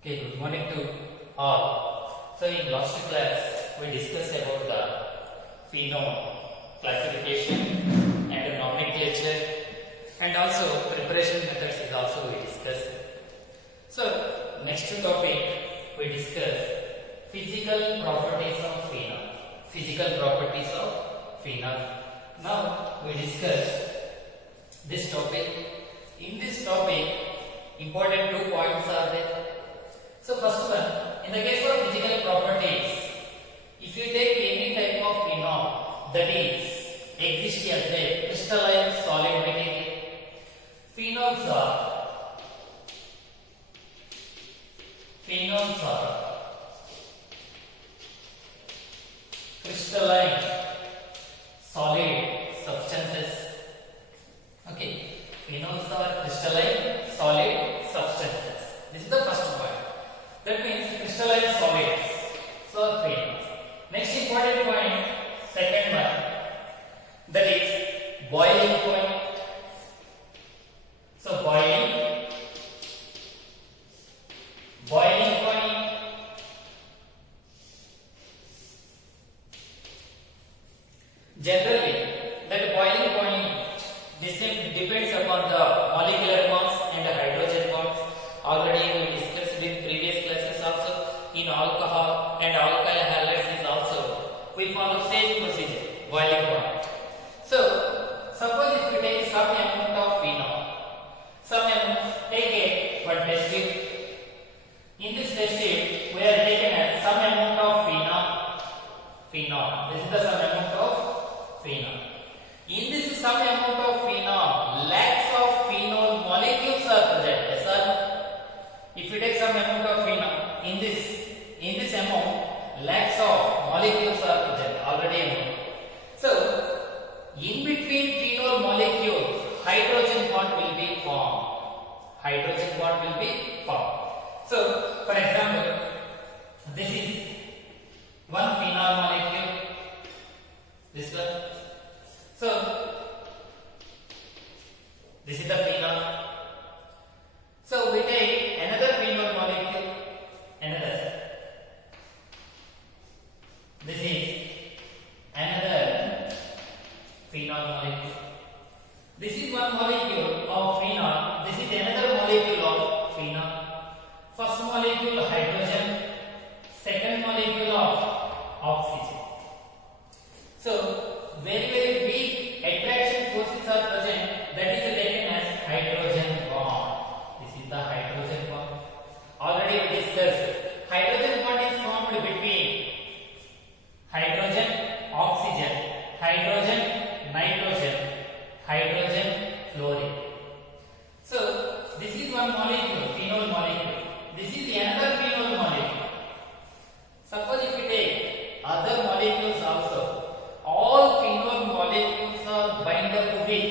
Okay, good morning to all. So in last class we discussed about the phenome classification and nomenclature, and also preparation methods is also we discussed. So next topic we discuss physical properties of phenol. Physical properties of phenol. Now we discuss this topic. In this topic, important 2 points are there. So first one, in the case of physical properties, if you take any type of phenol that is exist as a crystalline solid material, phenols are crystalline solid substances. Okay, phenols are crystalline solid substances. This is the first point. That means crystalline solids. So phenols. Next important point, second one, that is boiling point. So boiling point. Generally, that boiling point, this depends upon the molecular bonds and the hydrogen bonds. Already we discussed in previous classes also. In alcohol and alkyl halides is also we follow same procedure, boiling point. So suppose if we take some amount of phenol, take a one test tube. In this test tube we are taken as some amount of phenol. This is the some amount of phenol. In this some amount of phenol, lakhs of phenol molecules are present. Yes or no? If you take some amount of phenol, in this amount, lakhs of molecules are present. Already you know. So in between phenol molecules, hydrogen bond will be formed. So for example, this is one phenol molecule. This one. So this is the phenol. So we take another phenol molecule, This is another phenol molecule. This is one molecule of phenol. This is another molecule of phenol. First molecule hydrogen, second molecule of oxygen. So very weak attraction forces are present. That is taken as hydrogen bond. This is the hydrogen bond. Already we discussed. Hydrogen bond is formed between hydrogen, oxygen, hydrogen, nitrogen, hydrogen, fluorine. So this is one molecule, phenol molecule. This is another phenol molecule. Suppose if we take other molecules also, all phenol molecules are bind up with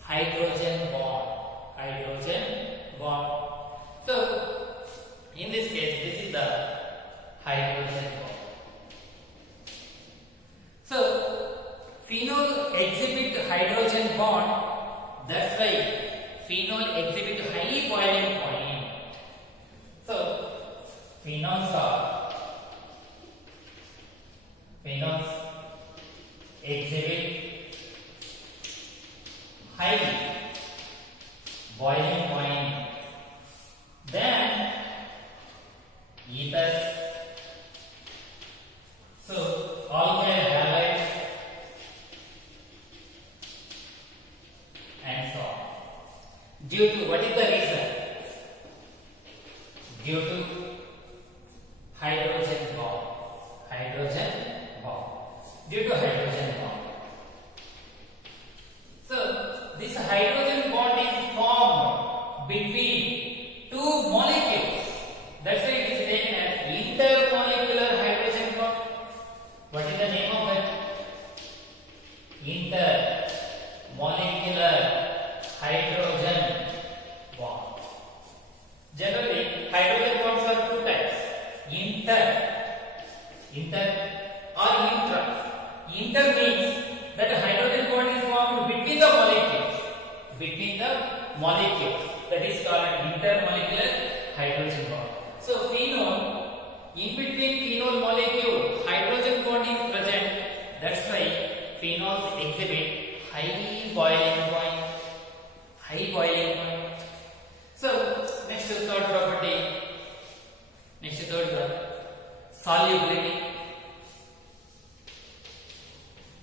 hydrogen bond. So in this case, this is the hydrogen bond. So phenol exhibit hydrogen bond. That's why phenol exhibit high boiling point. So phenols exhibit high boiling point than ethers. So alkyl halides and so on. Due to what is the reason? Due to hydrogen bond. Due to hydrogen bond. So this hydrogen bond is formed between two molecules. That's why it is taken as intermolecular hydrogen bond. What is the name of that? Intermolecular hydrogen bond. Generally, hydrogen bonds are two types: inter or intra. Inter means that a hydrogen bond is formed between the molecules. That is called intermolecular hydrogen bond. So phenol, in between phenol molecule, hydrogen bond is present. That's why phenols exhibit high boiling point. High boiling point. So next third property. Next third one, solubility.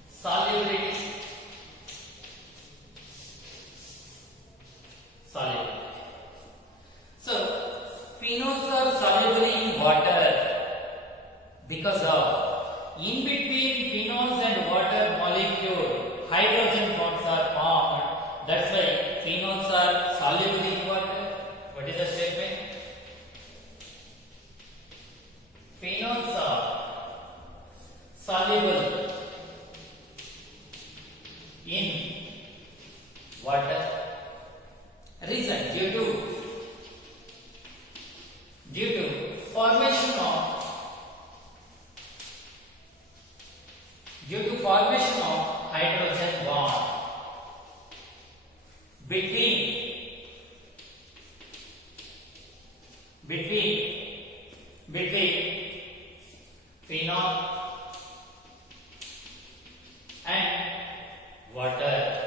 Solubility. Soluble. So phenols are soluble in water because of in between phenols and water molecule hydrogen bonds are formed. That's why phenols are soluble in water. What is the statement? Phenols are soluble in water. Reason due to formation of hydrogen bond between phenol and water.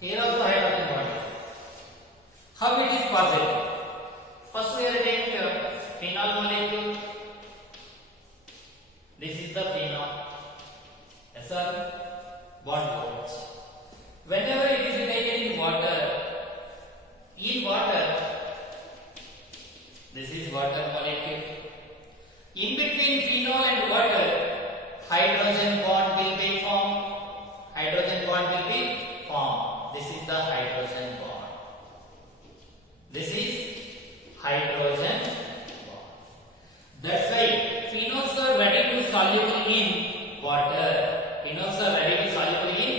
Here also hydrogen bond. How it is possible? First we are taking phenol molecule. This is the phenol. Yes sir. Bond bonds. Whenever it is taken in water, this is water molecule. In between phenol and water, hydrogen bond will be formed. Hydrogen bond will be formed. This is the hydrogen bond. This is hydrogen bond. That's why phenols are ready to soluble in water. Phenols are ready to soluble in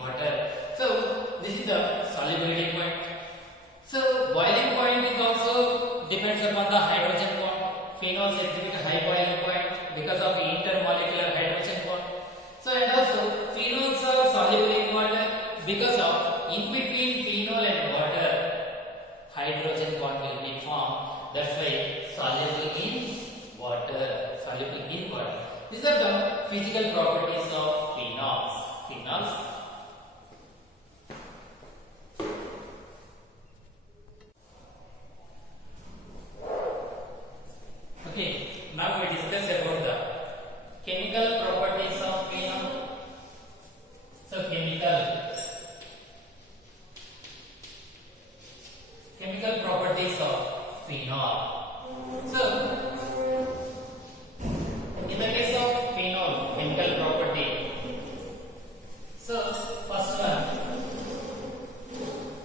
water. So this is the solubility point. So boiling point is also depends upon the hydrogen bond. Phenols exhibit high boiling point because of the intermolecular hydrogen bond. So and also phenols are soluble in water because of in between phenol and water hydrogen bond will be formed. That's why soluble in water. Soluble in water. These are the physical properties of phenols. Phenols. Okay, now we discuss about the chemical properties of phenol. So chemical properties of phenol. So in the case of phenol, chemical property. So first one,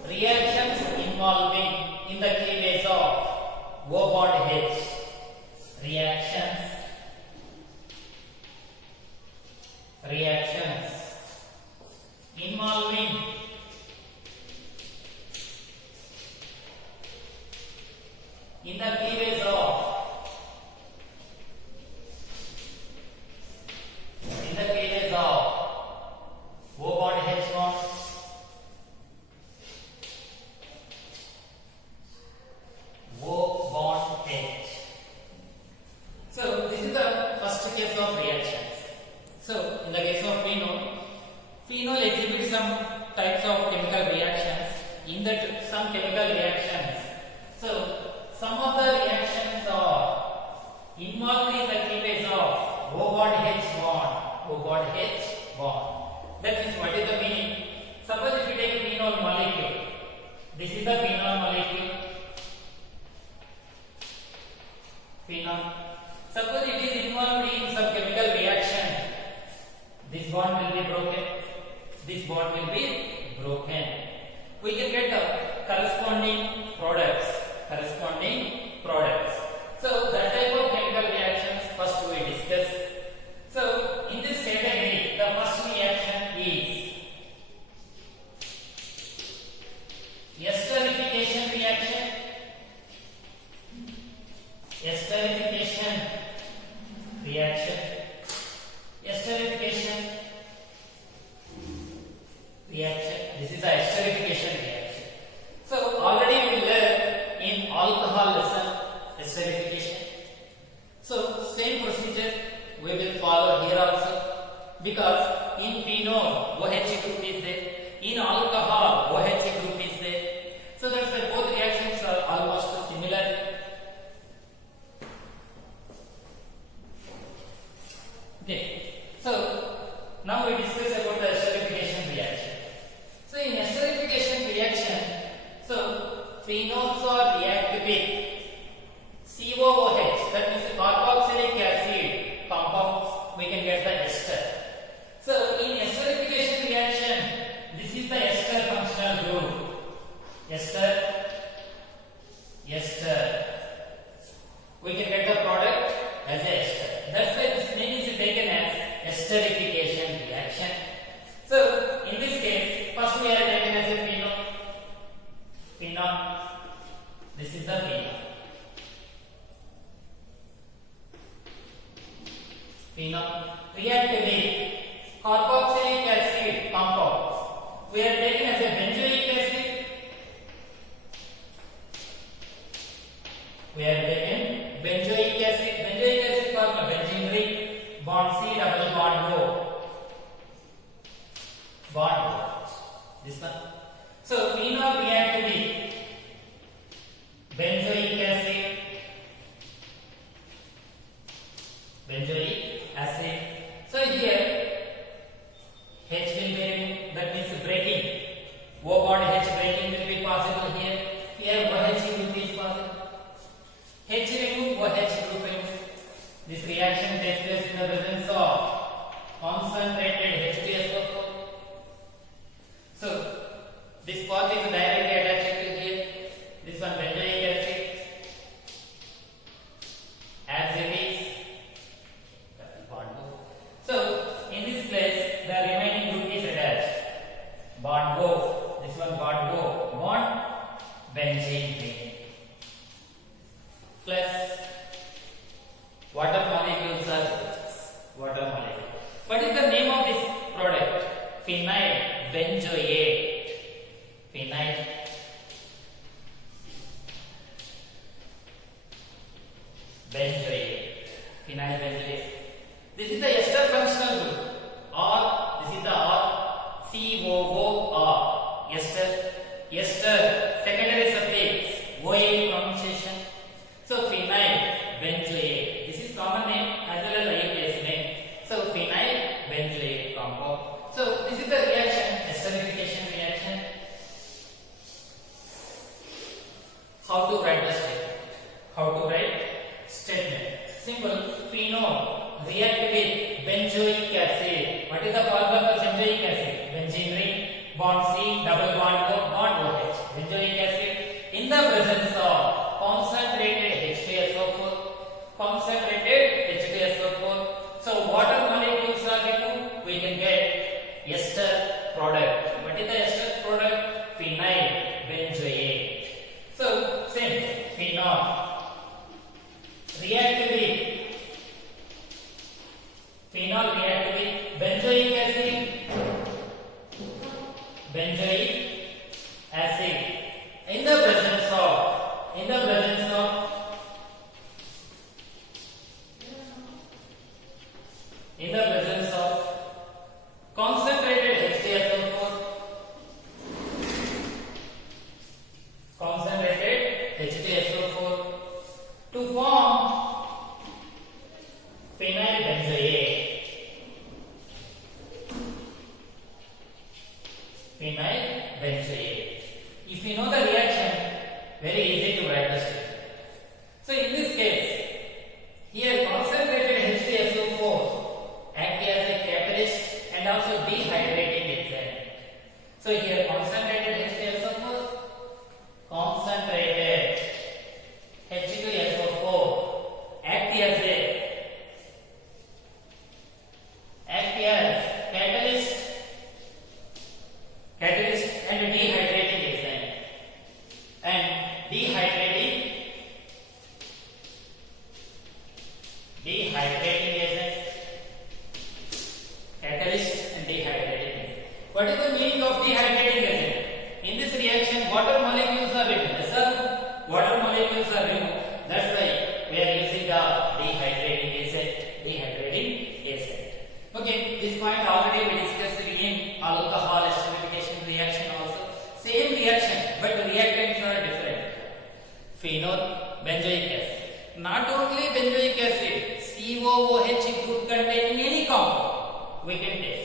reactions involving in the cleavage of O bond H. Reactions involving in the cleavage of O bond H bond. O bond H. So this is the first case of reactions. So in the case of phenol exhibits some types of chemical reactions. In that some chemical reactions. So some of the reactions are involved in the cleavage of O bond H bond. O bond H bond. That is what is the meaning. Suppose if you take phenol molecule. This is the phenol molecule. Phenol. Suppose it is involved in some chemical reaction. This bond will be broken. This bond will be broken. We can get the corresponding products. So that type of chemical reactions first we discuss. So in this category, the first reaction is esterification reaction. Esterification reaction. This is the esterification reaction. So already we learned because in phenol OH group is there, in alcohol OH group is there. So that's why both reactions are almost similar. Okay. So now we discuss about the esterification reaction. So in esterification reaction, so phenols are react with COOH, that means carboxylic acid compounds, we can get the ester. So in esterification reaction, this is the ester functional group. Ester. We can get the product as a ester. That's why this name is taken as esterification reaction. So in this case, first we are taken as a phenol. Phenol. This is the phenol. Phenol react with carboxylic acid compounds. We are taken as a benzoic acid. We are taken benzoic acid. Benzoic acid form a benzene ring. Bond C double bond O. Bond O. This one. So phenol react with benzoic acid. Benzoic acid. So here H will be removed. That means breaking. O bond H breaking will be possible here. Here OH group is possible. H remove, OH group remove. This reaction takes place in the presence of concentrated H2SO4. So this part is directly attached to here. This one benzoic acid. As it is. So in this place, the remaining group is attached. Bond O. This one bond O. Bond benzene ring. Plus water molecules are water molecule. What is the name of this product? Phenyl benzoate. Phenyl benzoate. Phenyl benzoate. This is the ester functional group. Or this is the R COOR. Ester. Ester. Secondary suffix. OA pronunciation. So phenyl benzoate. This is common name as well as IUPAC name. So phenyl benzoate compound. So this is the reaction, esterification reaction. How to write the statement? How to write statement? Simple. Phenol react with benzoic acid. What is the formula for benzoic acid? Benzene ring, bond C, double bond O, bond OH. Benzoic acid in the presence of concentrated H2SO4. Concentrated H2SO4. So water molecules are removed. We can get ester product. What is the ester product? Phenyl benzoate. So same phenol react with phenol react with benzoic acid. Benzoic acid in the presence of concentrated H2SO4. Concentrated H2SO4 to form phenyl benzoate. Phenyl benzoate. If you know the reaction, very easy to write the statement. So in this case, here concentrated H2SO4 act as a catalyst and also dehydrating agent. So here concentrated H2SO4, concentrated H2SO4 act as catalyst and dehydrating agent. And dehydrating agent, catalyst and dehydrating agent. What is the meaning of dehydrating agent? In this reaction, water molecules are removed. Yes, sir? Water molecules are removed. That's why we are using the dehydrating agent. Okay, this point already we discussed in alcohol esterification reaction also. Same reaction, but the reactants are different. Phenol, benzoic acid. Not only benzoic acid, COOH group containing any compound we can take.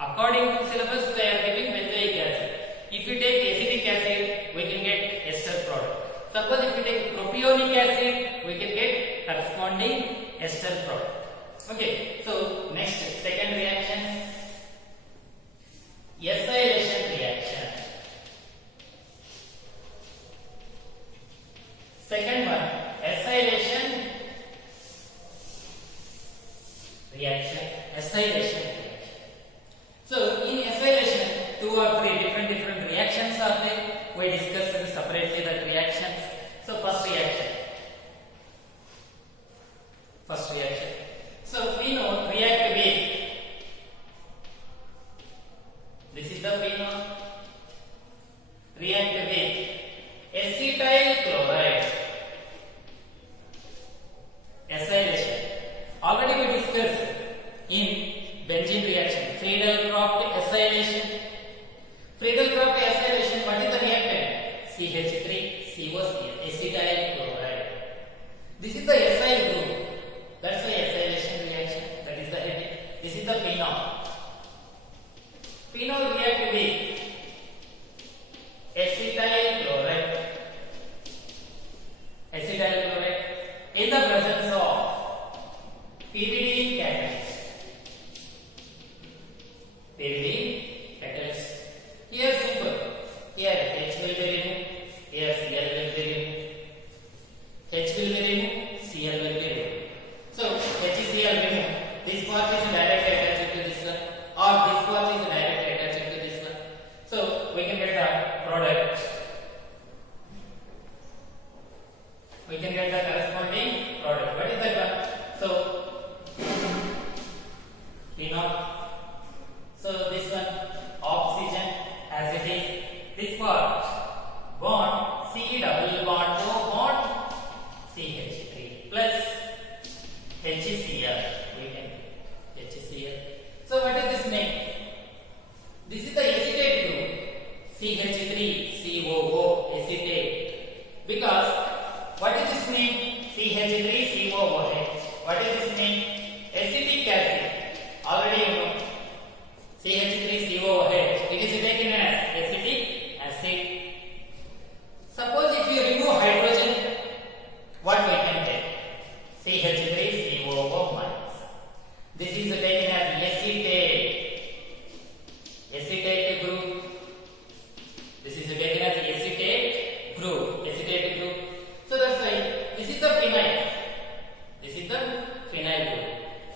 According to syllabus, they are giving benzoic acid. If you take acetic acid, we can get ester product. Suppose if you take propionic acid, we can get corresponding ester product. Okay, so next, second reaction, acylation reaction. Second one, acylation reaction. Acylation reaction. So in acylation, 2 or 3 different reactions are there. We discussed separately the reactions. So first reaction. So phenol react with. This is the phenol. React with acetyl chloride. Acylation. Already we discussed in benzene reaction. Friedel-Crafts acylation. Friedel-Crafts acylation. What is the reactant? CH3COCl. Acetyl chloride. This is the acyl group. That's the acylation reaction. That is the heading. This is the phenol. Phenol react with acetyl chloride. Acetyl chloride in the presence of pyridine catalyst. Pyridine catalyst. Here simple. Here H will be removed. Here Cl will be removed. H will be removed. Cl will be removed. So HCl removed. This part is directly attached to this one, or this part is directly attached to this one. So we can get the product. We can get the corresponding product. What is that one? So phenol. So this one oxygen as it is. This part bond C double bond O bond CH3 plus HCl. We can HCl. So what is this name? This is the acetate group. CH3COO acetate. Because what is this name? CH3COOH. What is this name? Acetic acid. Already you know. CH3COOH. It is taken as acetic acid. Suppose if you remove hydrogen, what we can get? CH3COO minus. This is taken as acetate. Acetate group. This is taken as acetate group. Acetate group. So that's why this is the phenyl. This is the phenyl group.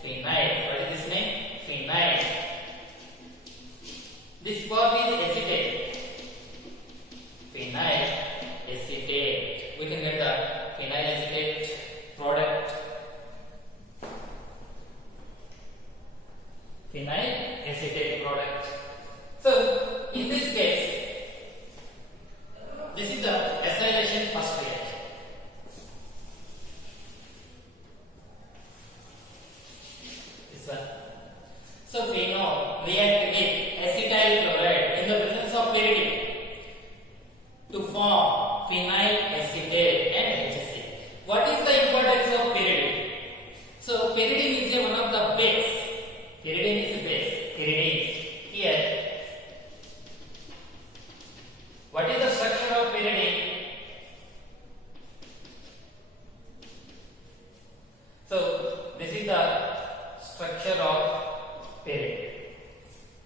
Phenyl. What is this name? Phenyl. This part is acetate. Phenyl acetate. We can get the phenyl acetate product. Phenyl acetate product. So in this case, this is the acylation first reaction. This one. So phenol react with acetyl chloride in the presence of pyridine to form phenyl acetate and HCl. What is the importance of pyridine? So pyridine is one of the base. Pyridine is a base. Pyridine. Here. What is the structure of pyridine? So this is the structure of pyridine.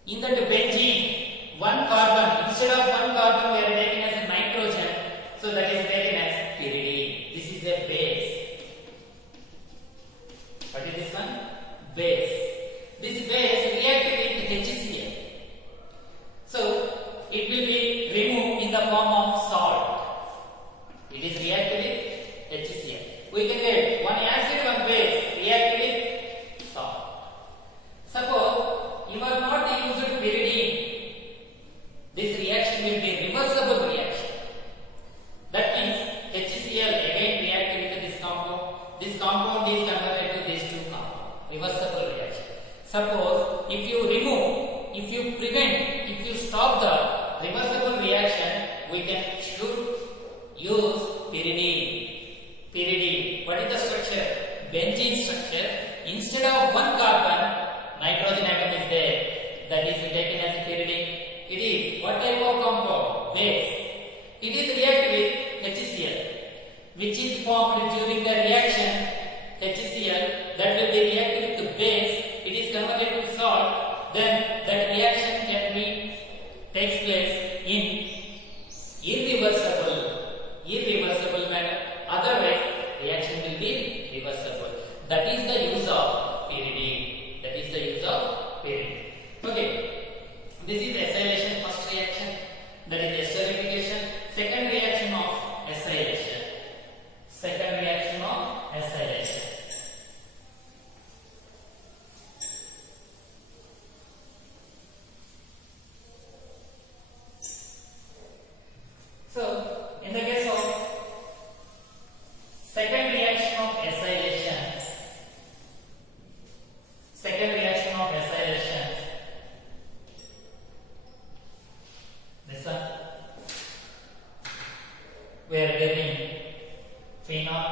In that benzene, one carbon, instead of one carbon we are taking as a nitrogen, so that is taken as pyridine. This is a base. What is this one? Base. This base reacts with HCl. So it will be removed in the form of salt. It is reacted with HCl. We can get one acid, one base react with salt. Suppose you are not used pyridine, this reaction will taken as a pyridine. It is what type of compound? Base. It is react with HCl, which is formed during the reaction. HCl that will be reacted with the base. It is converted to salt. Then that reaction can be takes place in irreversible manner. Otherwise, reaction will be reversible. That is the use of pyridine. That is the use of pyridine. Okay. This is acylation, first reaction. That is esterification. Second reaction of acylation. Second reaction of acylation. So, in the case of second reaction of acylation, this one, we are getting phenol,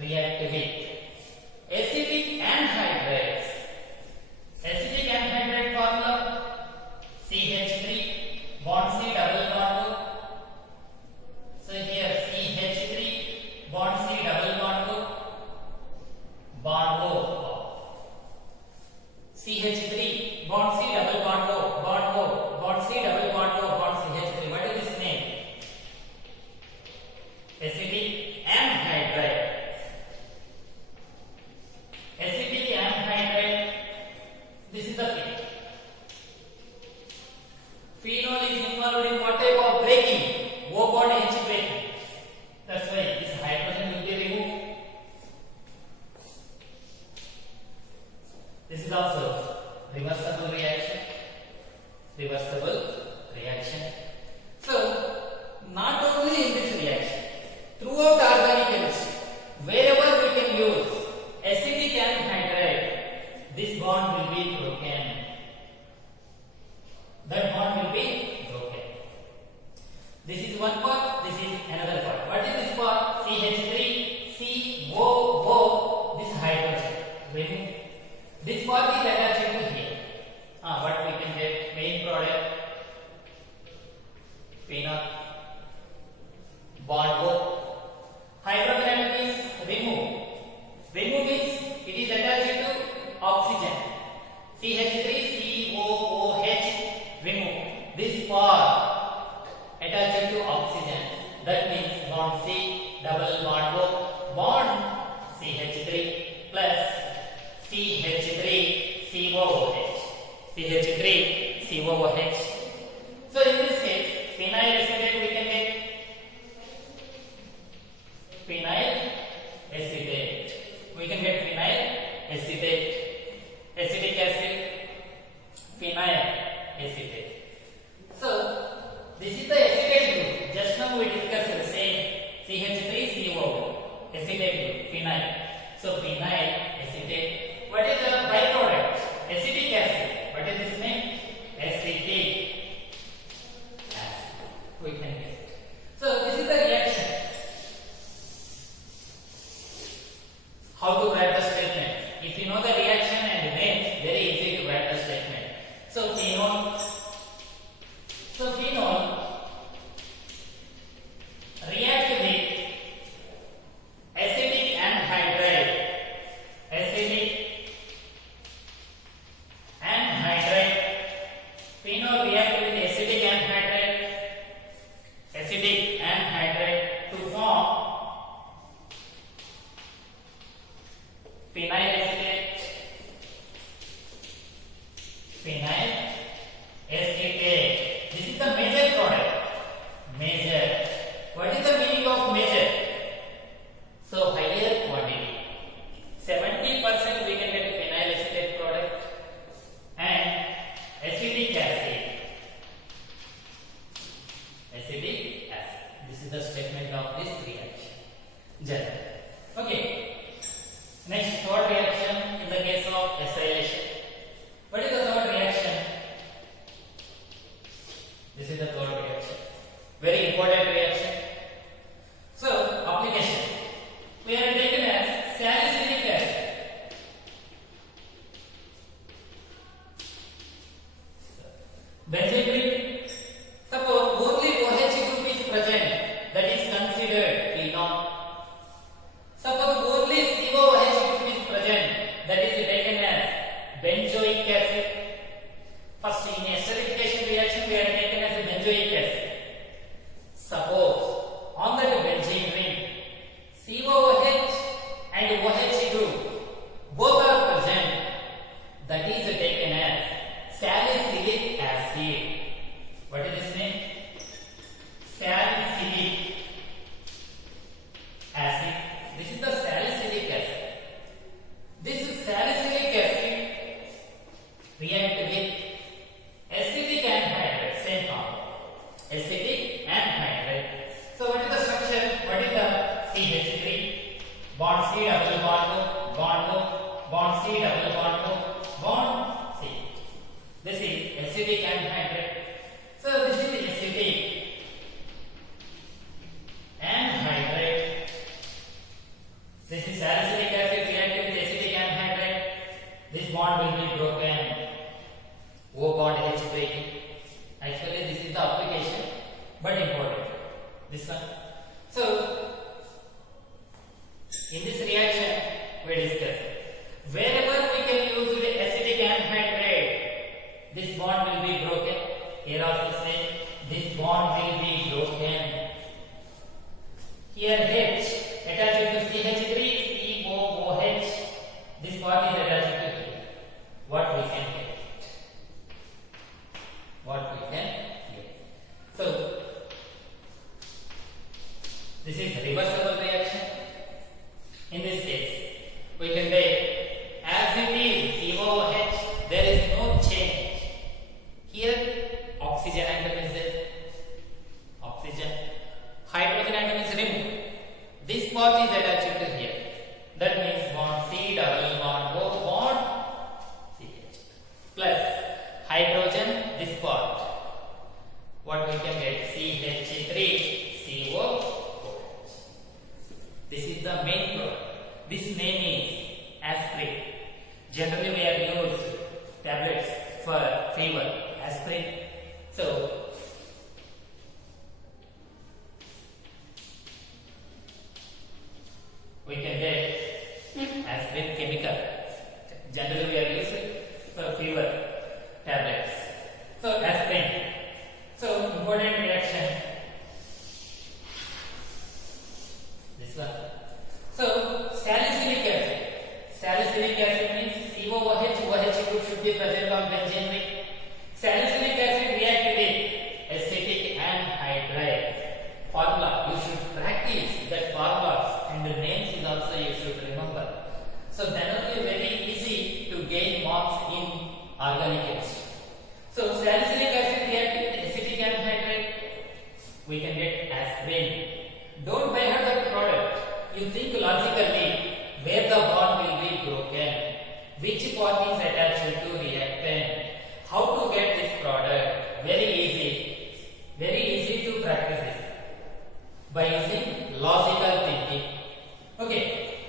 react with acetic anhydride. Acetic anhydride formula CH3 bond C double bond O. So here CH3 bond C double bond O, bond O. CH3 bond C double bond O, bond C double bond O, bond CH3. What is this name? Acetic anhydride. Acetic anhydride. This is the thing. Phenol is involved in what type of breaking? O bond H breaking. That's why this hydrogen will be removed. This is also reversible reaction. So, not only in this reaction, throughout organic chemistry, wherever we can use acetic anhydride, this bond will be broken. That bond will be broken. This is one part, this is another part. What is this part? CH3, COO, this hydrogen. Remove. This part is attached to here. What we can get? Main product, phenol, bond O. Hydrogen atom is remove. Remove means it is attached to oxygen. CH3COOH, remove. This part attached to oxygen. That means bond C double bond O, bond CH3 plus CH3COOH. CH3COOH. So in this case, phenyl acetate we can get phenyl acetate. We can get phenyl acetate, acetic acid, phenyl acetate. So this is the acetate group. Just now we discussed the same CH3COO, acetate group, phenyl. So phenyl acetate. What is the byproduct? Acetic acid. What is this name? Acetic acid. We can get it. So this is the reaction. How to write the statement? If you know the reaction and names, very easy to write the statement. So phenol react with acetic anhydride. Phenol react with acetic anhydride to form phenyl acetate. This is the major product. Major. What is the meaning of major? So higher quantity. 70% we can get phenyl acetate product and acetic acid. This is the statement of this reaction. Okay. Next, third reaction in the case of acylation. What is the third reaction? This is the third reaction. Very important reaction. So, application. We are bond C double bond O, bond O, bond C double bond O, bond C. This is acidic anhydride. So this is acidic anhydride. This is salicylic acid reacted with acidic anhydride. This bond will be broken. O bond H breaking. Actually, this is the application, but important. This one. So, in this reaction, we discuss wherever we can use the acidic anhydride, this bond will be broken. Here also say this bond will be broken. Here H attached to CH3, COOH. This part is attached to here. What we can get? What we can get? So, this is reversible reaction. In this case, we can take as it is COOH, there is no change. Here, oxygen atom is there. Oxygen. Hydrogen atom is removed. This part is attached to here. That means bond C double bond O bond CH plus hydrogen this part. What we can get? CH3COOH. This is the main product. This name is aspirin. Generally we have used tablets for fever, aspirin. So we can get aspirin chemical. Generally we are using for fever tablets. So aspirin. So important reaction. This one. So salicylic acid. Salicylic acid means COOH, OH group should be present on benzene ring. Salicylic acid react with acidic anhydride. Formula. You should practice that formula and the names is also you should remember. So then only very easy to gain marks in organic chemistry. So salicylic acid react with acidic anhydride. We can get aspirin. Don't buy her the product. You think logically where the bond will be broken, which part is attached to reactant, how to get this product. Very easy to practice it by using logical thinking. Okay,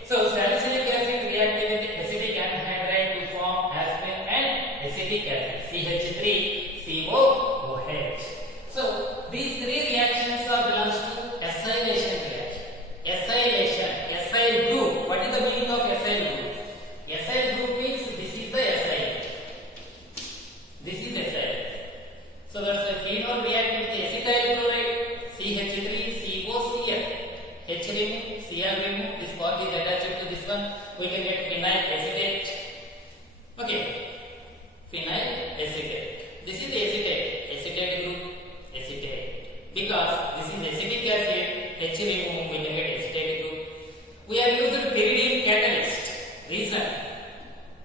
so salicylic acid reacted with acidic anhydride to form aspirin and acetic acid CH3COOH. So these three reactions are belongs to acylation reaction. Acylation, acyl group. What is the meaning of acyl group? Acyl group means this is the acyl. This is acyl. So that's the phenol react with the acetyl chloride CH3COCl. H remove, Cl remove. This part is attached to this one. We can get phenyl acetate. Okay, phenyl acetate. This is the acetate group. Acetate. Because this is acetic acid, H remove, we can get acetate group. We have used pyridine catalyst. Reason: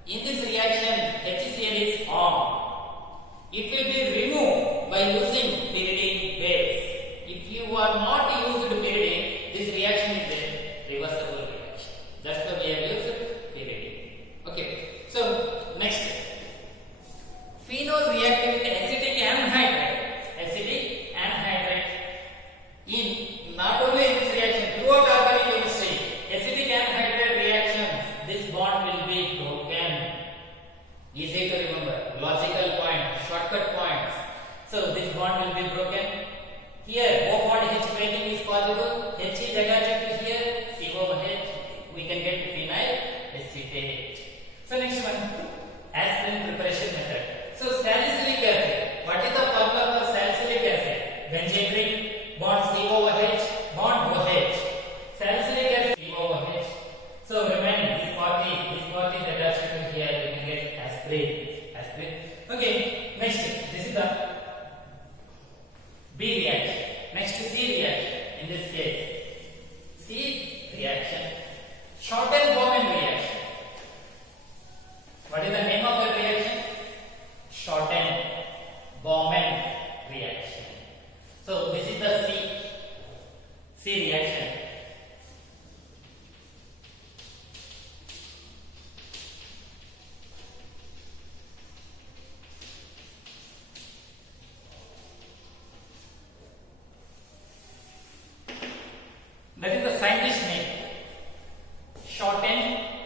in this reaction, HCl is formed. It will be removed by using pyridine base. If you are not used pyridine, this reaction is a reversible reaction. That's why we have used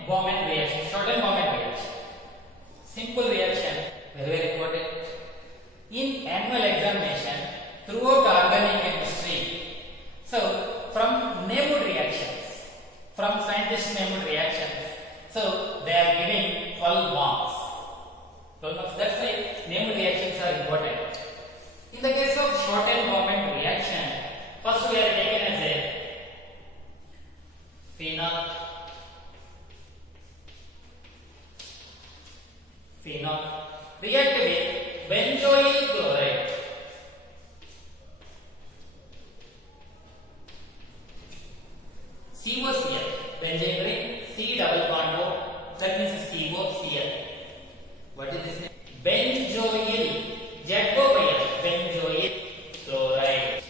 Bowman reaction, shortened Bowman reaction. Simple reaction, very important. In annual examination, throughout organic chemistry, so from Neywood reactions, from scientists' Neywood reactions, so they are giving 12 marks. 12 marks. That's why Neywood reactions are important. In the case of shortened Bowman reaction, first we are taken as a phenol, react with benzoyl chloride. COCl, benzene ring, C double bond O, that means COCl. What is this name? Benzoyl, Jacobian, benzoyl chloride.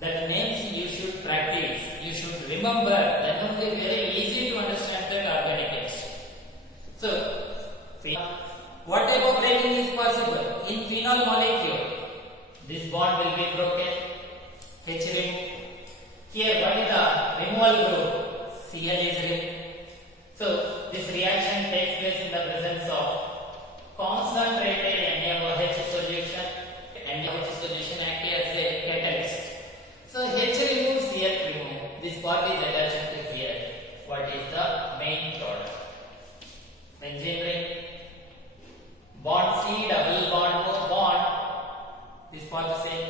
That names you should practice, you should remember, then only very easy to understand that organic chemistry. So, what type of breaking is possible? In phenol molecule, this bond will be broken, H ring. Here, what is the removal group? Cl is ring. So, this reaction takes place in the presence of concentrated NaOH solution. NaOH solution acts as a catalyst. So, H remove, Cl remove. This part is attached to here. What is the main product? Benzene ring. Bond C double bond O bond. This part the same.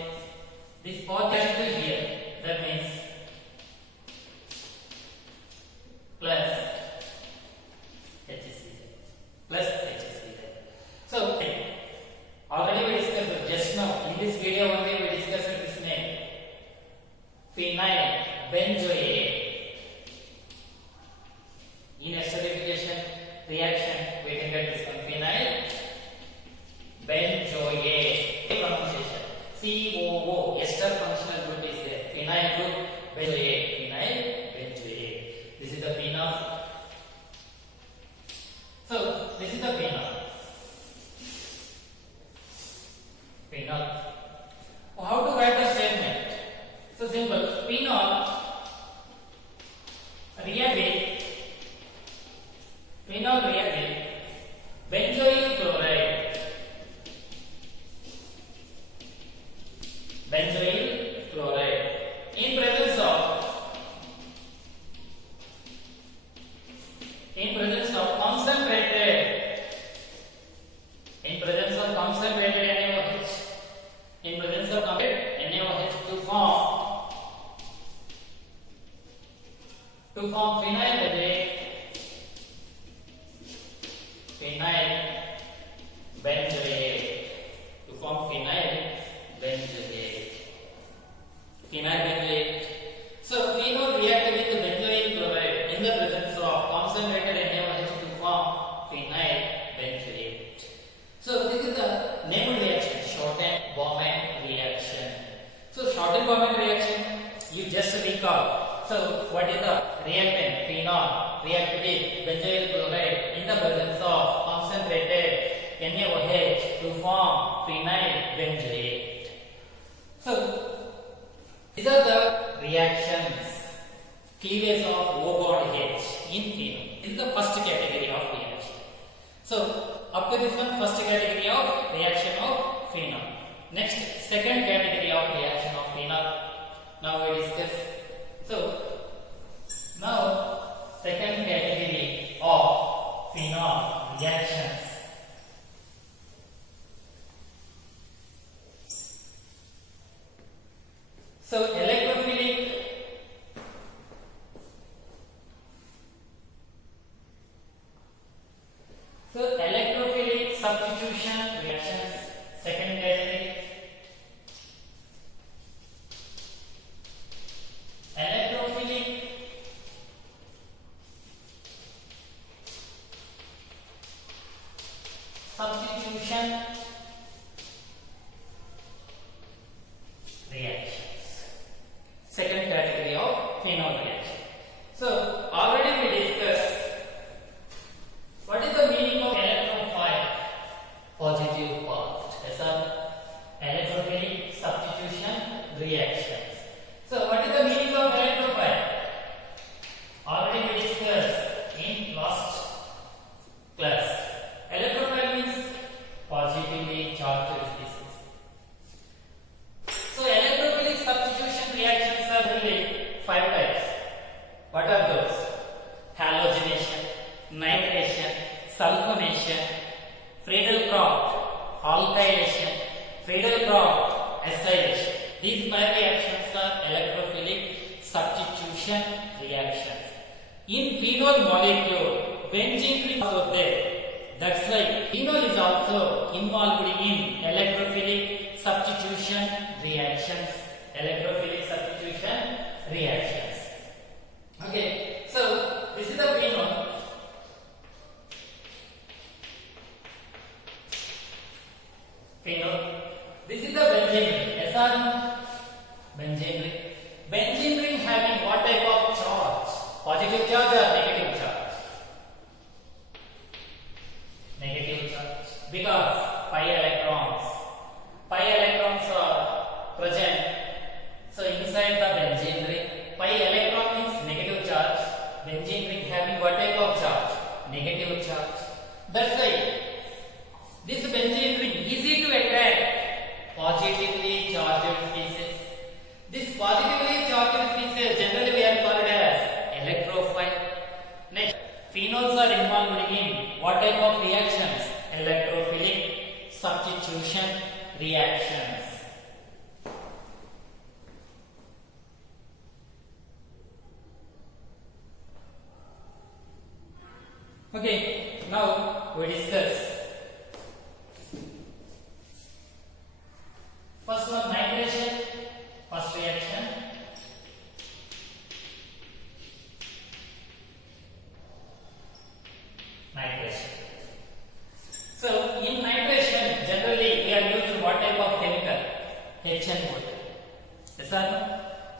This part is to here. That means plus HCl. Plus HCl. So already we discussed just now. In this video only we discussed this name. Phenyl benzoate. In acidification reaction, we can get this one. Phenyl benzoate. Pronunciation. COO. Ester functional group is there. Phenyl group. Benzoate. Phenyl benzoate. This is the phenol. So this is the phenol. Phenol. How to write the statement? So simple. Phenol react with benzoyl chloride. Benzoyl chloride in presence of concentrated NaOH, in presence of NaOH to form phenyl benzoate, to form phenyl benzoate. So phenol react with benzoyl chloride in the presence of concentrated NaOH to form phenyl benzoate. So this is the Neywood reaction, shortened Bowman reaction. So shortened Bowman reaction, you just recall. So what is the reactant? Phenol react with benzoyl chloride in the presence of concentrated NaOH to form phenyl benzoate. So these are the reactions. Cleavage of O bond H in phenol. This is the first category of reaction. So up to this one, first category of reaction of phenol. Next, second category of reaction of phenol. Now we discuss. So now second category of phenol reactions. So electrophilic substitution reactions, second category. Electrophilic substitution reactions, second category of phenol reaction. So already we discussed what is the meaning of electrophile positive part. Yes, sir. Electrophilic substitution reactions. So what is the meaning of electrophile? Already we discussed in last sulfonation, Friedel-Crafts alkylation, Friedel-Crafts acylation. These 5 reactions are electrophilic substitution reactions. In phenol molecule, benzene ring is also there. That's why phenol is also involved in electrophilic substitution reactions. Electrophilic substitution reactions. Okay, so this is the phenol. Phenol. This is the benzene ring. Yes or no? Benzene ring. Benzene ring having what type of charge? Positive charge or negative charge? Negative charge. Because pi electrons are present. So inside the benzene ring, pi electron means negative charge. Benzene ring having what type of charge? Negative charge. That's why this benzene ring easy to attract positively charged species. This positively charged species generally we are called as electrophile. Next, phenols are involved in what type of reactions? Electrophilic substitution reactions. Okay, now we discuss first one, nitration. First reaction, nitration. So in nitration, generally we are using what type of chemical? HNO3. Yes or no?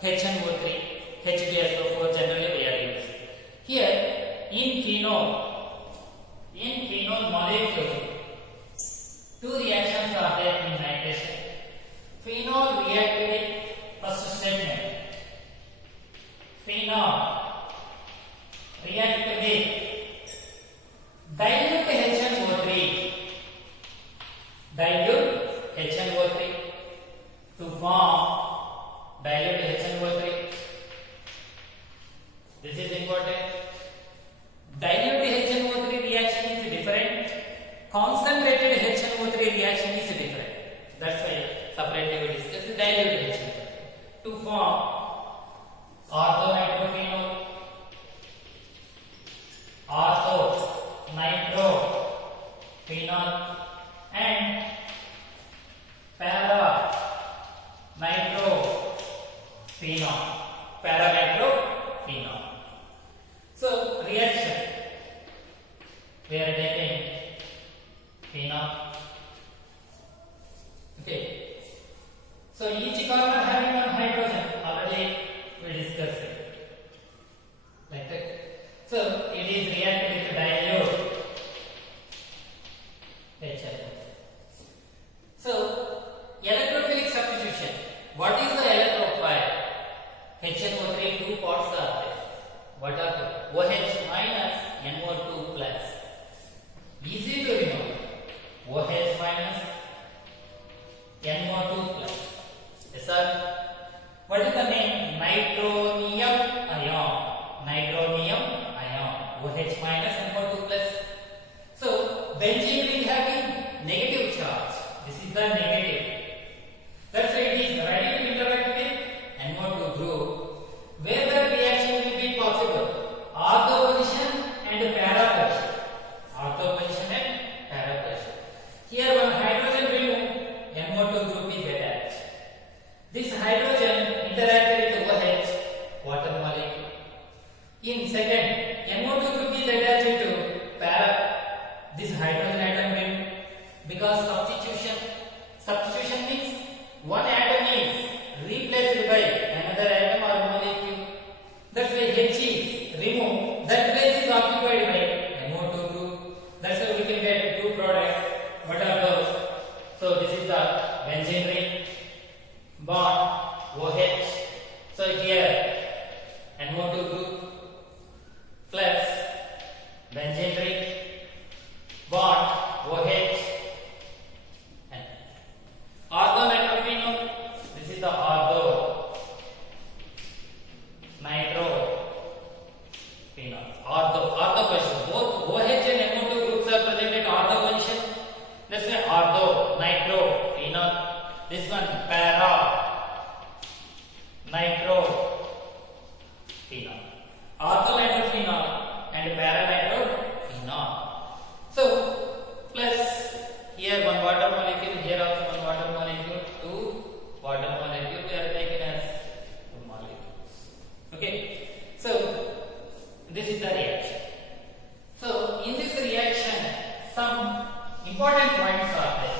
HNO3, H2SO4 generally we are using. Here in phenol molecule, 2 reactions are there in nitration. Phenol react with first statement. Phenol react with dilute HNO3. Dilute HNO3 to form dilute HNO3. This is important. Dilute HNO3 reaction is different. Concentrated HNO3 reaction is different. That's why separately we discuss the dilute HNO3 to form orthonitrophenol, orthonitrophenol and paranitrophenol. So reaction, we are taking phenol. Okay. So each carbon having one hydrogen, already we discussed it. Like that. So it is react with dilute HNO. So electrophilic substitution. What is the electrophile? HNO3 2 parts are there. What are they? OH minus NO2 plus. Easy to remember. OH minus NO2 plus. Yes sir. What is the name? Nitronium ion. Nitronium ion. OH minus NO2 plus. So benzene ring having negative charge. This is the negative. That's why it is ready to interact with NO2 group. Where the reaction will be possible? Ortho position and para position. Ortho position and para position. Here one hydrogen ring NO2 group is attached. This hydrogen interact with OH water molecule. In second, NO2 group is attached to para this hydrogen atom ring because substitution and para-nitrophenol. So plus here one water molecule, here also one water molecule, two water molecule we are taken as two molecules. Okay, so this is the reaction. So in this reaction some important points are there.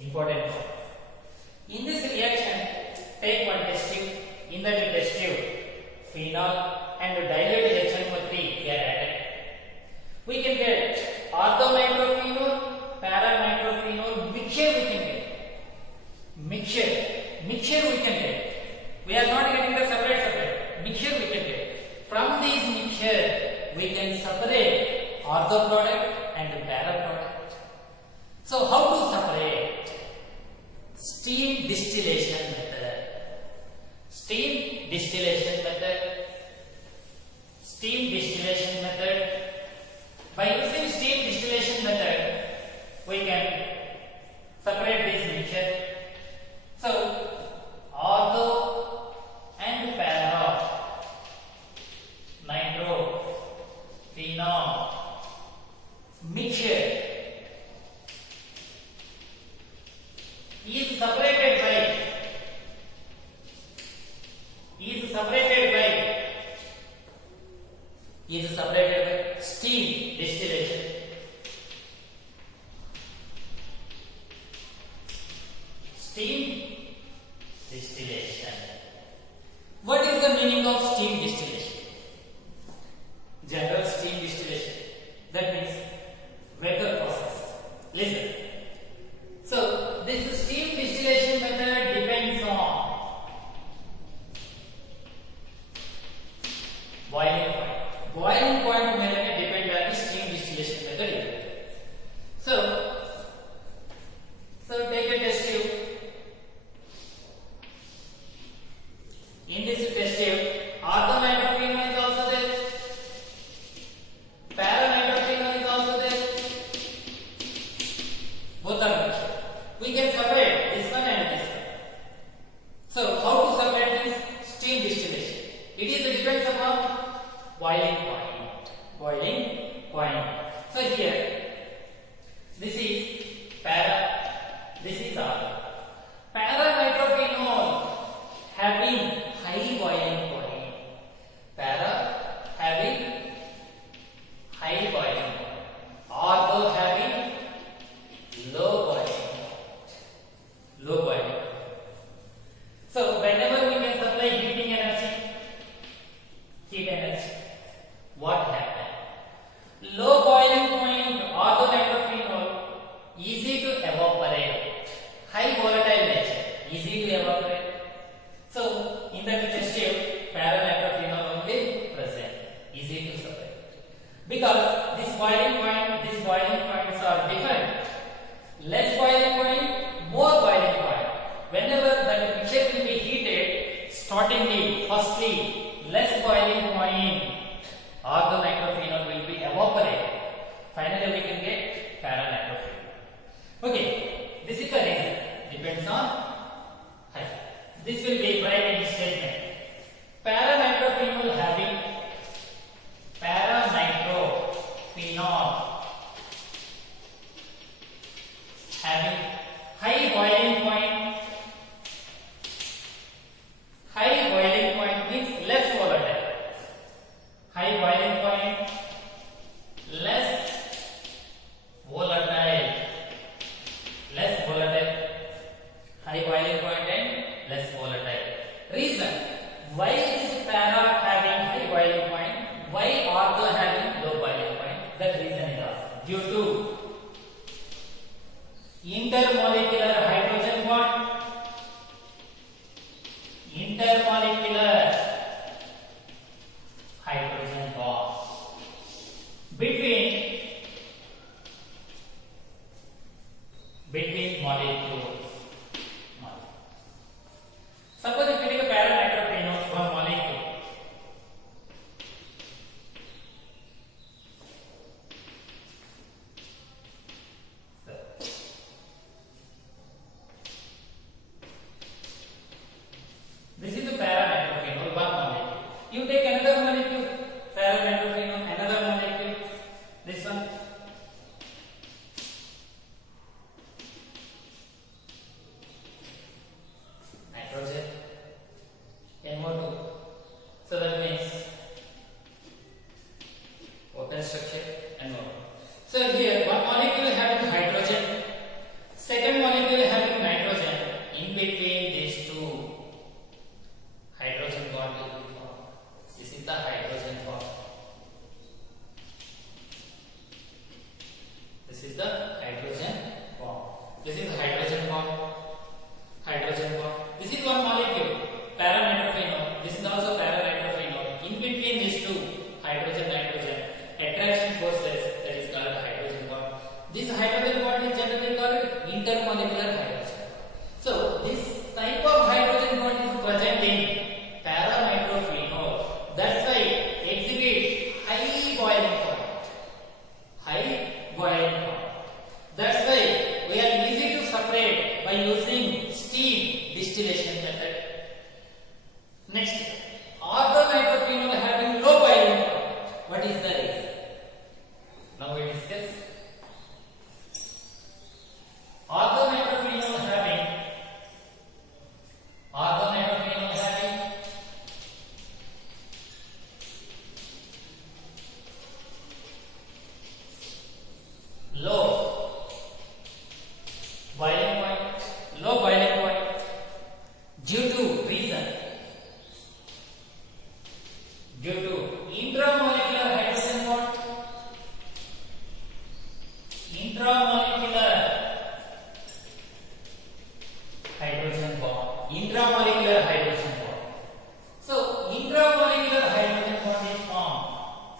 Important point. In this reaction take one test tube. In that test tube phenol and dilute HNO3 we are added. We can get orthonitrophenol, para-nitrophenol mixture we can get. Mixture we can get. We are not getting the separate. Mixture we can get. From these mixture we can separate ortho product and para product. So how to separate? Steam distillation method. Steam distillation method. Steam distillation method. By using steam distillation method, we can separate this mixture. So, ortho and para, nitro, phenol, mixture is separated by steam distillation. Steam distillation. What is the meaning of steam distillation? General steam distillation. That means vapor process. Listen. So this steam distillation method depends on boiling point. Boiling point ಮೇಲೆ depend on steam distillation method. So take a test tube. In this test tube, orthonitrophenol is also there. Para-nitrophenol is also there. Both are mixture. We can separate this one and this one. So how to separate this? Steam distillation. It is depends upon boiling point. Boiling point. So here, this is para, this is ortho. Para-nitrophenol having high boiling point. Para having high boiling point. Ortho having low boiling point. Low boiling point. So whenever we can supply heat energy, what happens? Low boiling point orthonitrophenol easy to evaporate. High volatile nature, easy to evaporate. So in that test tube, para-nitrophenol only present, easy to separate. Because this boiling points are different. Less boiling point, more boiling point. Whenever the mixture will be heated, firstly, less boiling point, orthonitrophenol will be evaporated. Finally, we can get para-nitrophenol. Okay, this is the reason. Depends on height. This will be right in statement. Para-nitrophenol having para-nitrophenol having high boiling point. High boiling point means less volatile. High boiling point, less volatile. Less volatile. High boiling point and less volatile. Reason why is para having high boiling point? Why ortho having low boiling point? That reason is asked. Due to intermolecular hydrogen bond. Intermolecular hydrogen bond. structure and more. So here one molecule having hydrogen, second molecule having nitrogen. In between these two, hydrogen bond will be formed. This is the hydrogen bond. This is the hydrogen bond. This is hydrogen bond. Hydrogen bond. This is one molecule, para-nitrophenol. This is also para-nitrophenol. In between these two, hydrogen, nitrogen, attraction forces, that is called hydrogen bond. This hydrogen bond is generally called intermolecular hydrogen. So this type of hydrogen bond is present in para-nitrophenol. That's why exhibit high boiling point. High boiling point. That's why we are easy to separate by using steam distillation method. Next, orthonitrophenol having low boiling point. What is the reason? Now we discuss. Orthonitrophenol having low boiling point due to reason, due to intramolecular hydrogen bond, intramolecular hydrogen bond. So intramolecular hydrogen bond is formed.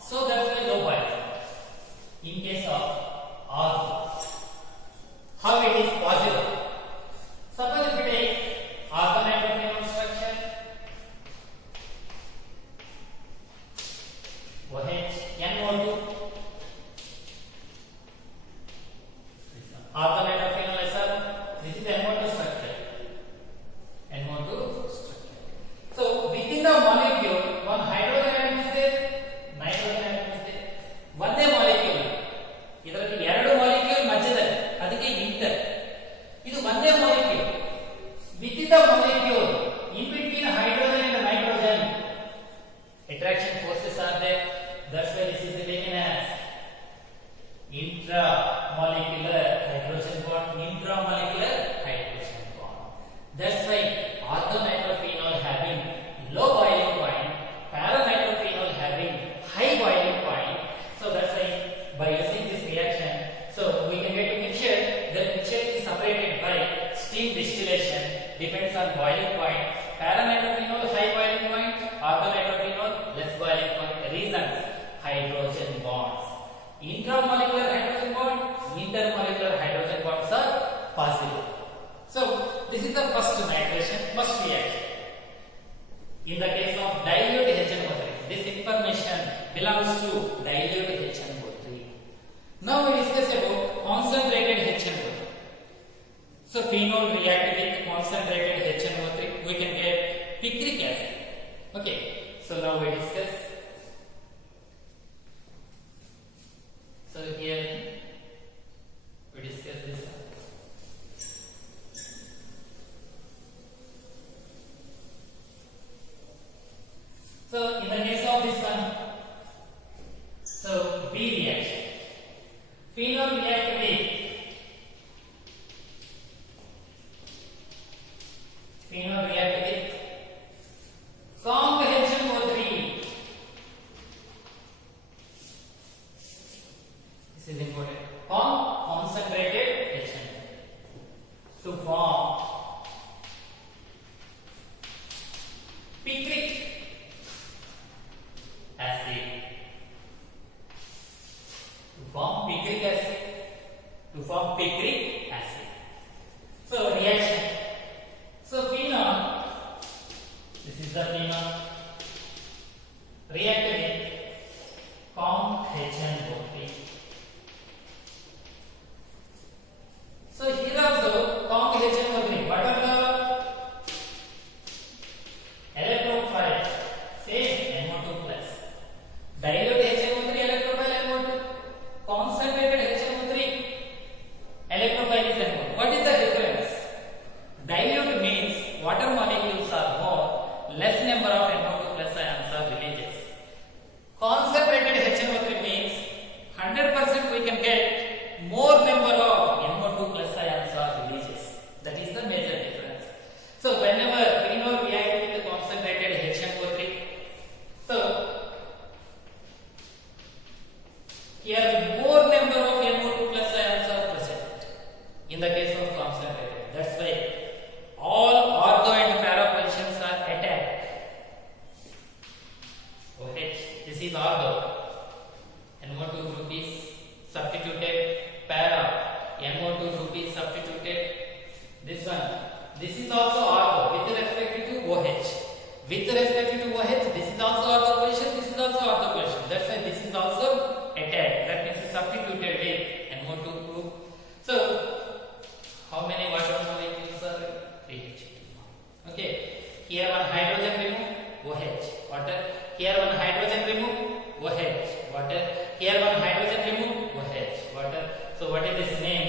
So that's why low boiling point. In case of ortho, how it is possible? Suppose if we take orthonitrophenol structure, OH, NO2, orthonitrophenol SR, this is NO2 structure. NO2 structure. So within the molecule, one hydrogen atom is there, nitrogen atom is there. ಒಂದೇ molecule. ಇದರಲ್ಲಿ ಎರಡು molecule ಮಧ್ಯದಲ್ಲಿ, ಅದಕ್ಕೆ inter. ಇದು ಒಂದೇ molecule. Within the molecule, in between hydrogen and nitrogen, attraction forces are there. That's why this is taken as intramolecular hydrogen bond. Intramolecular hydrogen bond. That's why orthonitrophenol having low boiling point, para-nitrophenol having high boiling point. So that's why by using this reaction, so we can get a mixture. The mixture is separated by steam distillation. Depends on boiling point. Para-nitrophenol high boiling point, orthonitrophenol less boiling point. Reasons: hydrogen bonds. Intramolecular hydrogen bond, intermolecular hydrogen bonds are possible. So this is the first nitration, first reaction. In the case of dilute HNO3, this information belongs to dilute HNO3. Now we discuss about concentrated HNO3. So phenol react with concentrated HNO3, we can get picric acid. Okay, so now we discuss. So here we discuss this. So in the case of this one, so B reaction. Phenol react with Conc HNO3. This is important. Concentrated HNO to form picric acid. To form picric acid. So reaction. So phenol, this is the phenol, react with Conc HNO3. So here also Conc HNO3. What are the electrophile? Same NO2 plus. Dilute HNO3 electrophile NO2. Concentrated HNO3 electrophile is NO2. What is the difference? Dilute means water molecules are more, less number of NO2 plus ions are releases. Concentrated HNO3 means here more number of NO2 plus ions are present in the case of concentrated. That's why all ortho and para positions are attacked. Okay, this is ortho. NO2 group is substituted. Para NO2 group is substituted. This one. This is also ortho with respect to OH. With respect to OH, this is also ortho position. This is also ortho position. That's why this is also attacked. That means substituted with NO2 group. So, how many water molecules are 3H2? Okay. Here one hydrogen remove OH water. Here one hydrogen remove OH water. Here one hydrogen remove OH water. So, what is this name?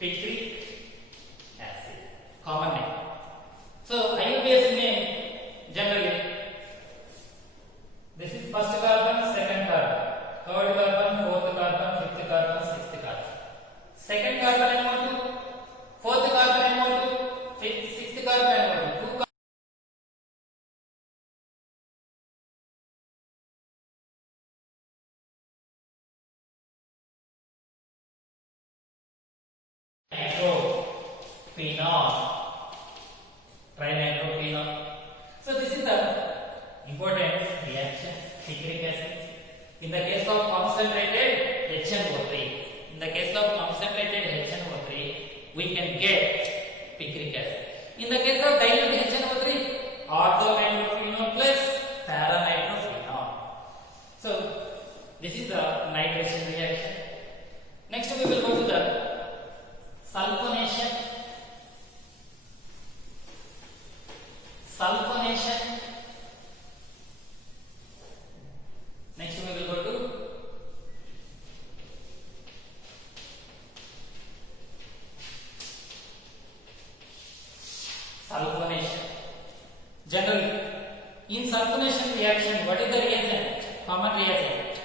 Picric acid. Common name. So, IUPAC name generally. This is first carbon, second carbon, third carbon, fourth carbon, fifth carbon, sixth carbon. Second carbon NO2, fourth carbon NO2, sixth carbon NO2. Two carbon nitrophenol, trinitrophenol. So this is the important reaction, picric acid. In the case of concentrated HNO3, in the case of concentrated HNO3, we can get picric acid. In the case of dilute HNO3, orthonitrophenol plus paranitrophenol. So this is the nitration reaction. Next we will go to the sulfonation. Sulfonation. Next we will go to sulfonation. Generally, in sulfonation reaction, what is the reagent? Common reagent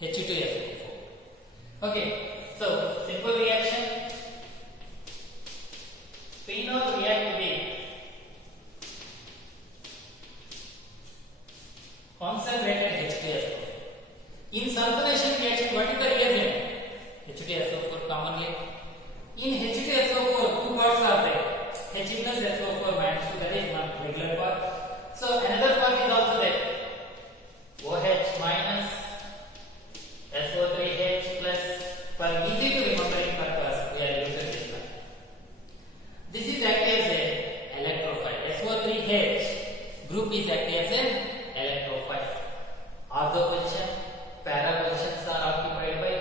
H2SO4. Okay, so simple reaction. Phenol react with concentrated H2SO4. In sulfonation reaction, what is the reagent? H2SO4 commonly. In H2SO4, two parts are there. H plus SO4 minus 2, that is one regular part. So another part is also there. OH minus SO3H plus. For easy to remembering purpose, we are using this one. This is acting as an electrophile. SO3H group is acting as an electrophile. Ortho position, para positions are occupied by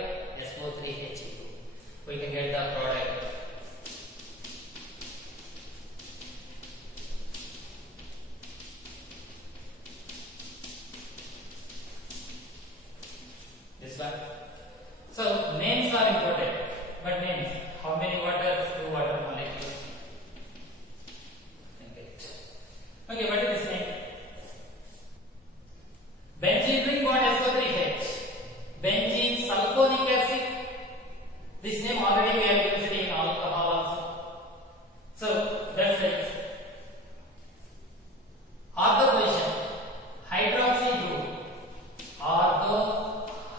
SO3H group. We can get the product. This one. So names are important. But names, how many water? 2 water molecules. Okay, what is this name? Benzene ring bond SO3H. Benzene sulfonic acid. This name already we have used in alcohol also. So that's it. Ortho position, hydroxy group. Ortho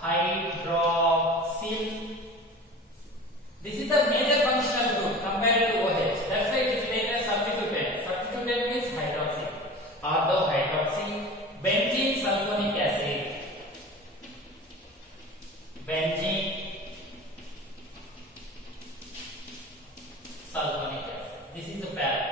hydroxyl. This is the major functional group compared to OH. That's why it is later substituted. Substituted means hydroxy. Ortho hydroxy. Benzene sulfonic acid. Benzene sulfonic acid. This is the para.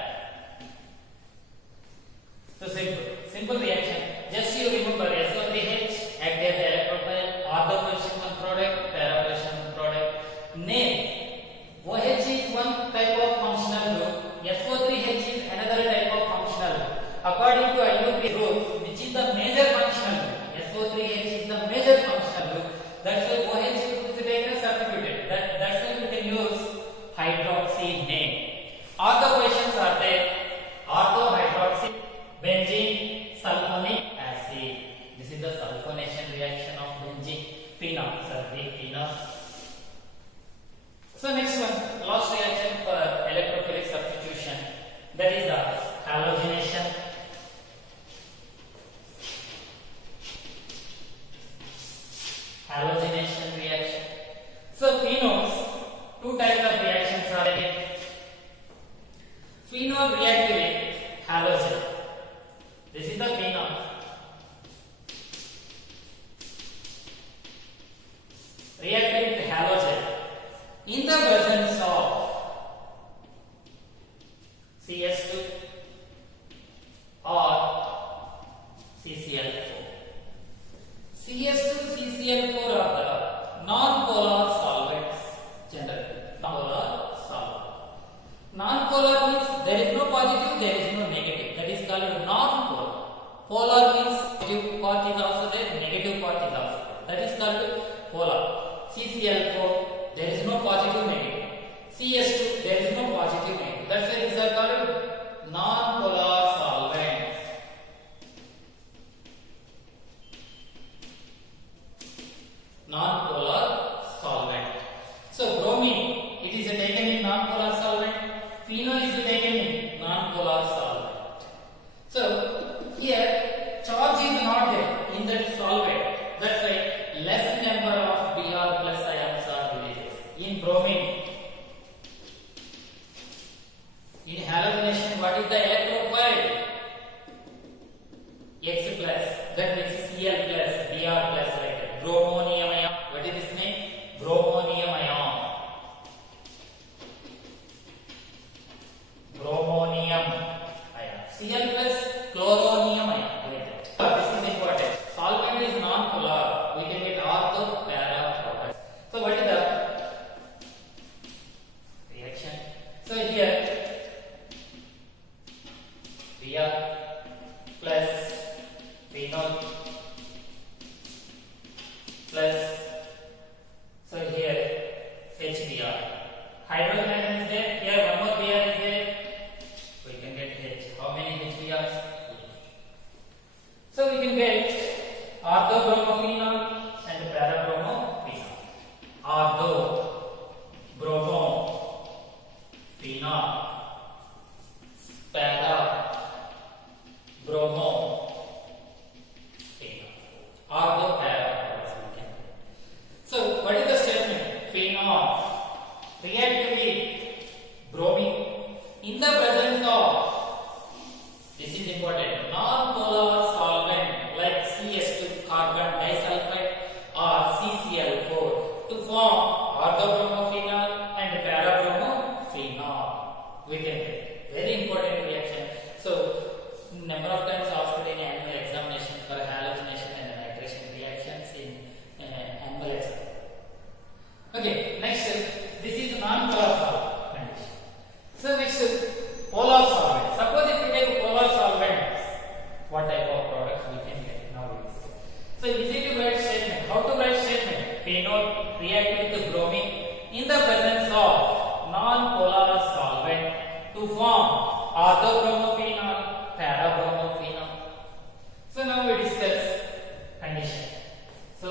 So simple reaction. Just you remember SO3H act as electrophile. Ortho position one product, para position one product. Name. OH is one type of functional group. SO3H is another type of functional group. According to IUPAC group, which is the major functional group. SO3H is the major functional group. That's why OH group is taken substituted. That's why we can use hydroxy name. Ortho positions are there. Ortho hydroxy, benzene sulfonic acid. This is the sulfonation reaction of benzene. Phenol. So next one, last reaction for electrophilic substitution. That is the halogenation. halogenation reaction. So phenols, two types of reactions are there. Phenol react with halogen. This is the phenol. React with halogen in the presence of CS2 or CCl4. CS2, CCl4 are the non-polar solvents generally. Non-polar solvent. Non-polar means there is no positive, there is no negative. That is called non-polar. Polar means positive part is also there, negative part is also there. That is called polar. CCl4, there is no positive, negative. CS2, there is no positive, negative. That's why these are called non-polar solvents. Non-polar solvent. So bromine, it is taken in non-polar solvent. Phenol is taken in non-polar solvent. So here charge is not there in that solvent. That's why less number of Br plus ions are released. In bromine, in halogenation, what is the electrophile? X plus. That means Cl plus, Br plus, like that. Bromonium ion. What is this name? Bromonium ion. Bromonium ion. Cl plus, chloronium ion. Like that. This is important. Solvent is non-polar. We can get ortho, para products. So what is the reaction? So here Br plus phenol plus, so here HBr. Hydrogen is there. Here one more Br is there. We can get H. How many HBrs? So we can get orthobromophenol and parabromophenol. Orthobromophenol, parabromophenol. Ortho, para. So what is the statement? Phenol react with bromine in the presence of, this is important, non-polar solvent like CS2 carbon disulfide or CCl4 to form orthobromophenol and parabromophenol. We can get very important reaction. So number of times asked in annual examination for halogenation and nitration reactions in annual exam. Okay, next this is non-polar solvent condition. So next polar solvent. Suppose if we take polar solvents, what type of products we can get nowadays? So easy to write statement. How to write statement? Phenol react with bromine in the presence of non-polar solvent to form orthobromophenol, parabromophenol. So now we discuss condition. So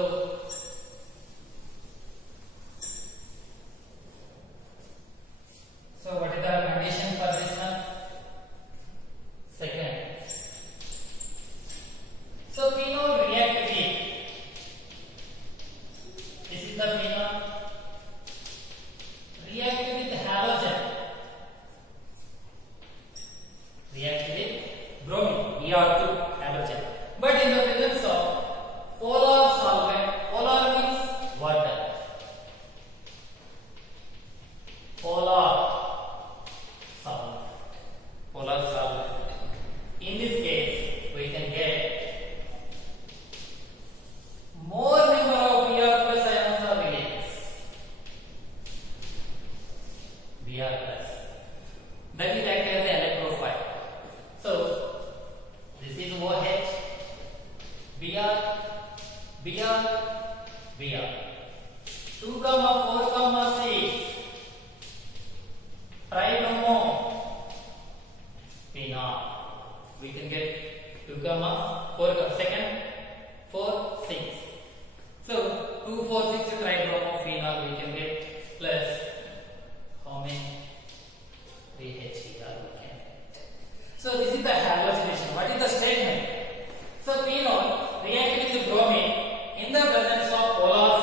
what is the condition for this one? Second. So phenol react with, this is the phenol, react with halogen, react with bromine, Br2 halogen. But in the presence of polar solvent, polar means water. Polar solvent. Polar solvent. In this case, we can get more number of Br plus ions are released. Br plus. That is acting as the electrophile. So this is OH, Br, Br, Br. 2, 4, 6. Tribromo phenol. We can get 2, 4, second, 4, 6. So 2, 4, 6 tribromo phenol we can get plus how many? 3 HCl we can get. So this is the halogenation. What is the statement? So phenol react with bromine in the presence of polar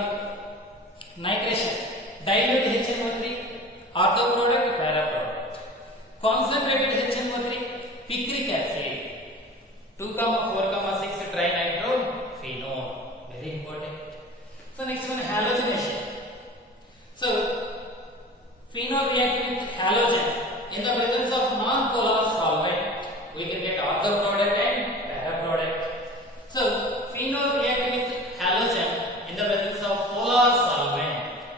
phenol. Nitration, dilute HNO3, auto product, para product. Concentrated HNO3, picric acid. 2,4,6 trinitrophenol. Very important. So next one, halogenation. So phenol react with halogen in the presence of non-polar solvent. We can get ortho product and para product. So phenol react with halogen in the presence of polar solvent.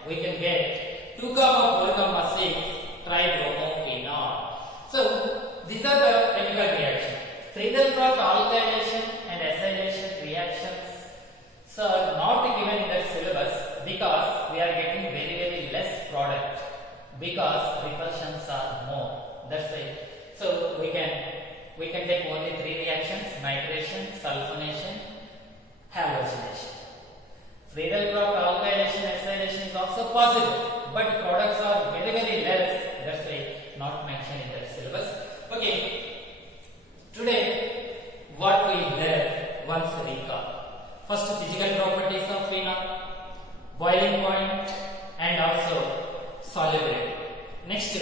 We can get 2,4,6 tribromophenol. So these are the chemical reactions. Friedel-Crafts alkylation and acylation reactions are not given in the syllabus because we are getting very less product because repulsions are more. That's right. So we can take only 3 reactions: nitration, sulfonation, halogenation. Friedel-Crafts alkylation, acylation is also possible, but products are very less. That's why not mentioned in the syllabus. Okay. Today, what we learned, once recall. First, physical properties of phenol, boiling point, and also solubility. Next,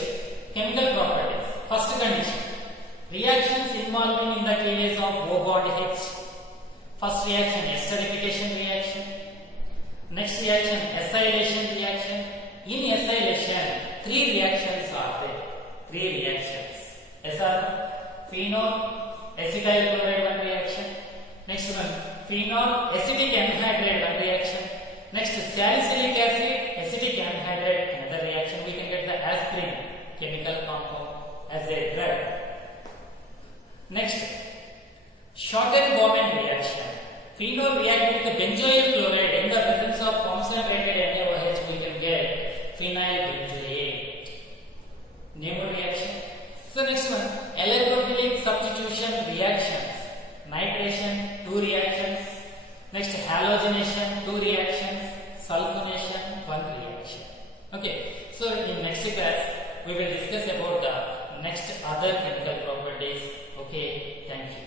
chemical properties. First condition, reactions involving in the cleavage of O bond H. First reaction, esterification reaction. Next reaction, acylation reaction. In acylation, 3 reactions are there. 3 reactions. SR, phenol, acetyl chloride, 1 reaction. Next one, phenol, acetic anhydride, 1 reaction. Next, salicylic acid, acetic anhydride, another reaction. We can get the aspirin chemical compound as a drug. Next, Schotten-Bowman reaction. Phenol react with the benzoyl chloride in the presence of concentrated NaOH. We can get phenyl benzoate. Nemo reaction. So next one, electrophilic substitution reactions. Nitration, 2 reactions. Next, halogenation, 2 reactions. Sulfonation, 1 reaction. Okay. So in next class, we will discuss about the next other chemical properties. Okay. Thank you.